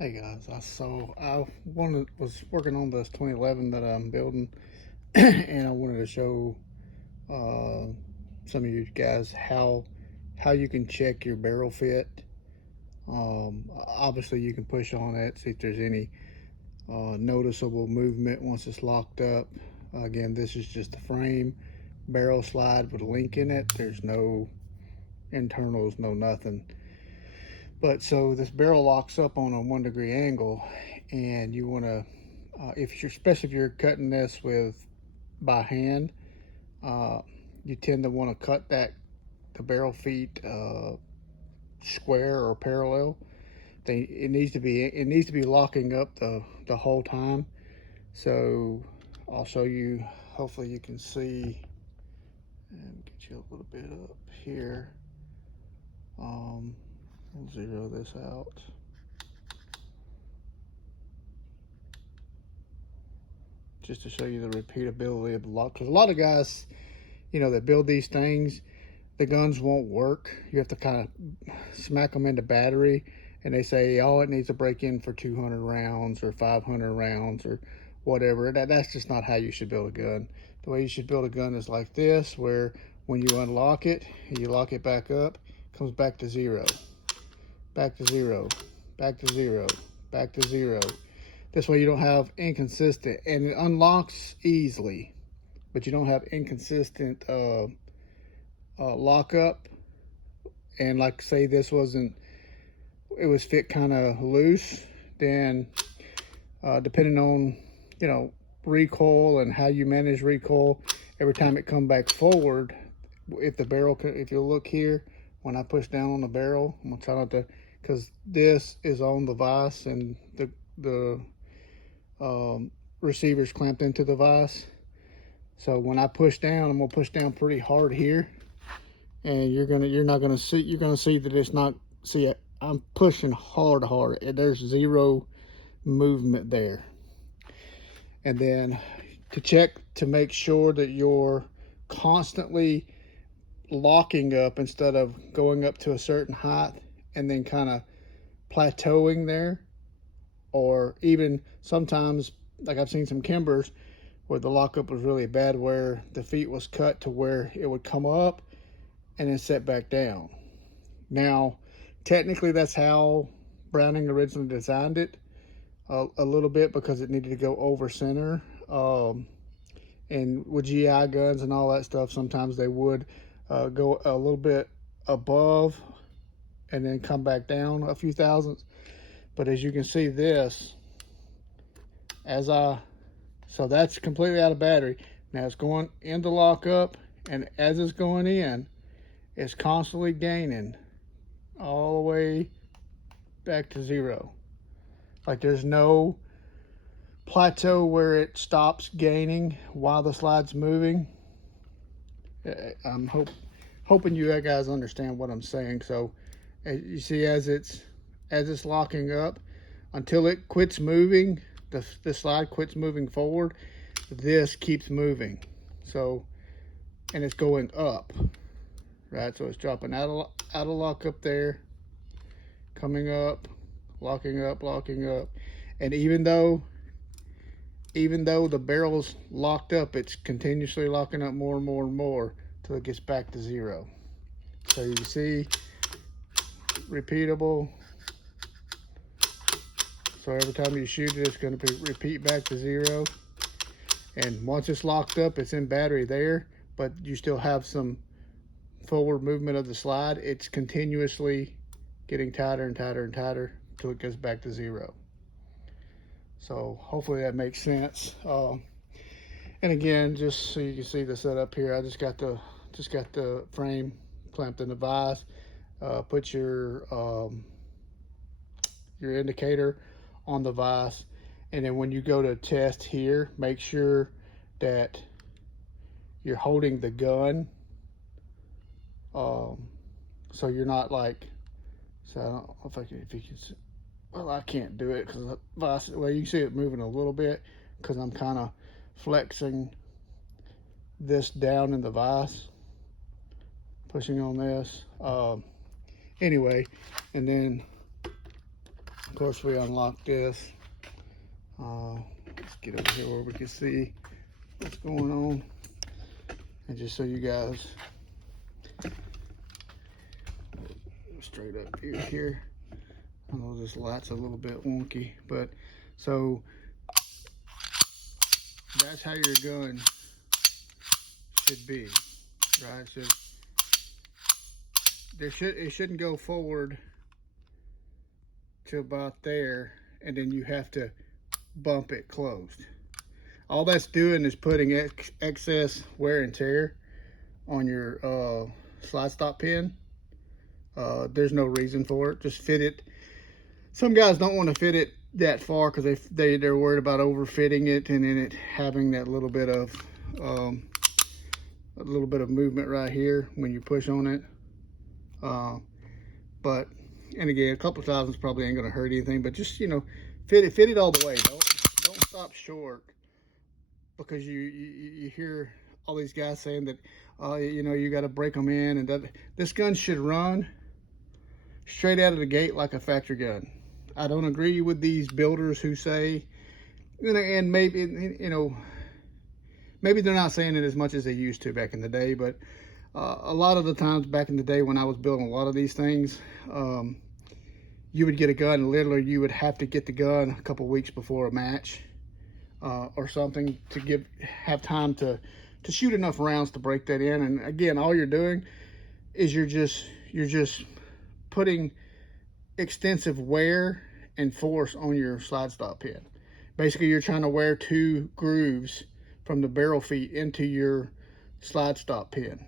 Hey guys, was working on this 2011 that I'm building, and I wanted to show uh, some of you guys how you can check your barrel fit. Obviously, you can push on it, see if there's any noticeable movement once it's locked up. Again, this is just the frame barrel slide with a link in it. There's no internals, no nothing. But so this barrel locks up on a 1 degree angle, and you want to, if you're, especially if you're cutting this with by hand, uh, you tend to want to cut the barrel feet square or parallel. It needs to be locking up the whole time. So I'll show you. Hopefully you can see and get you a little bit up here. We'll zero this out. Just to show you the repeatability of the lock. Because a lot of guys, that build these things, the guns won't work. You have to kind of smack them into battery, and they say, oh, it needs to break in for 200 rounds or 500 rounds or whatever. That's just not how you should build a gun. The way you should build a gun is like this, where when you unlock it, you lock it back up, it comes back to zero, back to zero, back to zero, back to zero. This way you don't have inconsistent, and it unlocks easily, but you don't have inconsistent lockup. And like say this it was fit kind of loose, then depending on, recoil and how you manage recoil, every time it come back forward, if you look here, when I push down on the barrel, I'm gonna try not to, because this is on the vise and the receiver's clamped into the vise. So when I push down, I'm gonna push down pretty hard here, and you're gonna see that it's not. See, I'm pushing hard, and there's zero movement there. And then to check to make sure that you're constantly locking up instead of going up to a certain height and then kind of plateauing there, or even sometimes, like I've seen some Kimbers where the lockup was really bad, where the feet was cut to where it would come up and then set back down. Now, technically, that's how Browning originally designed it, a little bit, because it needed to go over center. And with GI guns and all that stuff, sometimes they would go a little bit above and then come back down a few thousandths. But as you can see, so that's completely out of battery. Now it's going into lockup, and as it's going in, it's constantly gaining all the way back to zero. Like there's no plateau where it stops gaining while the slide's moving. I'm hoping you guys understand what I'm saying. So you see, as it's locking up, until it quits moving, the slide quits moving forward, this keeps moving. So, and it's going up, right? So it's dropping out of lockup there, coming up, locking up, and even though the barrel's locked up, it's continuously locking up more and more and more till it gets back to zero. So you see, repeatable. So every time you shoot it, it's going to repeat back to zero. And once it's locked up, it's in battery there, but you still have some forward movement of the slide. It's continuously getting tighter and tighter and tighter until it goes back to zero. So hopefully that makes sense. And again, just so you can see the setup here, I just got the frame clamped in the vise. Put your indicator on the vise, and then when you go to test here, make sure that you're holding the gun, so you're not like, so I don't know if you can see. Well, I can't do it because the vise, well, you can see it moving a little bit because I'm kind of flexing this down in the vise, pushing on this. Anyway, and then Of course, we unlock this. Let's get over here where we can see what's going on. And just so you guys, straight up here. I know this light's a little bit wonky, but so that's how your gun should be, right? So it shouldn't go forward to about there, and then you have to bump it closed. All that's doing is putting excess wear and tear on your slide stop pin. There's no reason for it. Just fit it. Some guys don't want to fit it that far because they're worried about overfitting it and then it having that little bit of movement right here when you push on it. But and again, a couple of thousands probably ain't gonna hurt anything. But just, you know, fit it all the way. Don't stop short, because you hear all these guys saying that, you know, you got to break them in, and that this gun should run straight out of the gate like a factory gun. I don't agree with these builders who say, you know, and maybe, you know, maybe they're not saying it as much as they used to back in the day, but a lot of the times back in the day when I was building a lot of these things, you would get a gun and literally you would have to get the gun a couple weeks before a match or something to have time to shoot enough rounds to break that in. And again, all you're doing is you're just putting extensive wear and force on your slide stop pin. Basically, you're trying to wear 2 grooves from the barrel feet into your slide stop pin,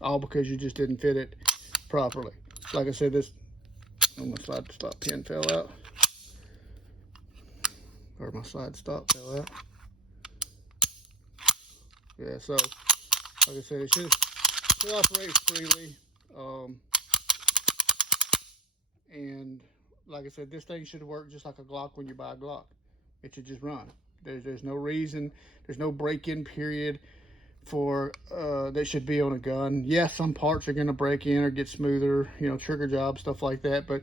all because you just didn't fit it properly. Like I said, my slide stop pin fell out, or my slide stop fell out. Yeah, so like I said, it should operate freely. And like I said, this thing should work just like a Glock when you buy a Glock. It should just run. There's no reason, there's no break-in period for that should be on a gun. Yes, some parts are going to break in or get smoother, you know, trigger job, stuff like that. But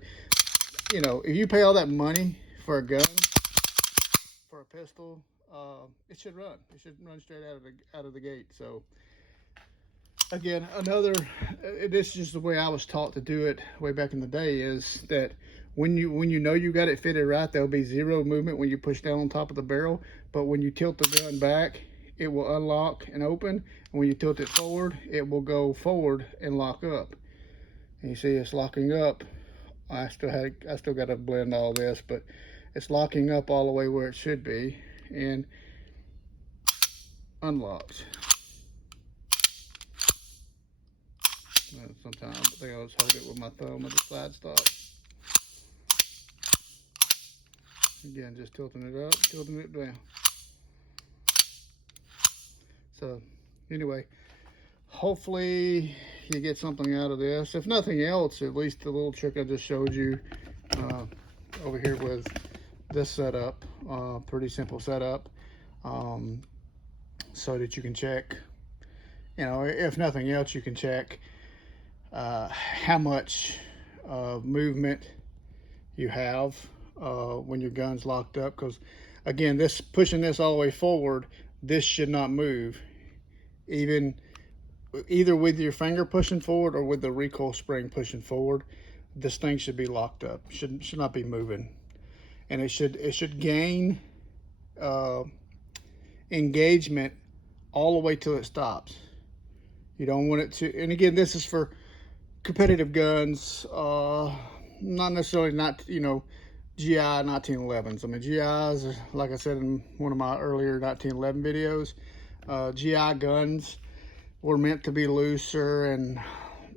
you know, if you pay all that money for a gun, for a pistol, it should run. It should run straight out of the gate. So again, this is just the way I was taught to do it way back in the day, is that when you know you got it fitted right, there'll be zero movement when you push down on top of the barrel. But when you tilt the gun back, it will unlock and open. And when you tilt it forward, it will go forward and lock up. And you see it's locking up. I still got to blend all this, but it's locking up all the way where it should be and unlocks. Sometimes I think I'll just hold it with my thumb with the slide stop. Again, just tilting it up, tilting it down. So anyway, hopefully you get something out of this. If nothing else, at least the little trick I just showed you over here with this setup, pretty simple setup, so that you can check, you know, if nothing else, you can check how much movement you have when your gun's locked up. Because again, pushing this all the way forward, this should not move, either with your finger pushing forward or with the recoil spring pushing forward. This thing should be locked up, should not be moving, and it should gain engagement all the way till it stops. You don't want it to, and again, this is for competitive guns, not necessarily, you know, GI 1911s. I mean, GIs, like I said in one of my earlier 1911 videos, GI guns were meant to be looser, and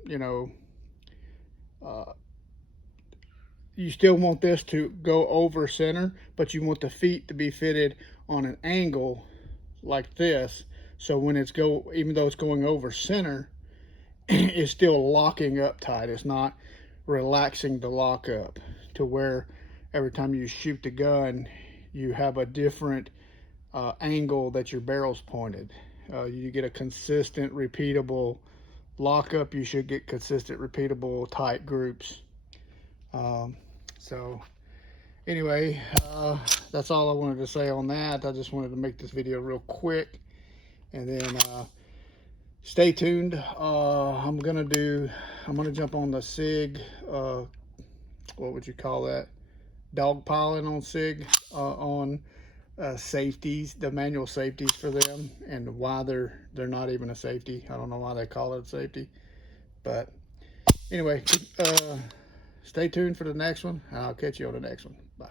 you know, you still want this to go over center, but you want the feet to be fitted on an angle like this, so when even though it's going over center, it's still locking up tight. It's not relaxing the lock up to where every time you shoot the gun, you have a different angle that your barrel's pointed. You get a consistent, repeatable lockup. You should get consistent, repeatable, tight groups. So Anyway, that's all I wanted to say on that. I just wanted to make this video real quick, and then stay tuned. I'm gonna jump on the SIG, what would you call that, dogpiling on SIG, on safeties, the manual safeties for them, and why they're not even a safety. I don't know why they call it a safety, but anyway, stay tuned for the next one. I'll catch you on the next one. Bye.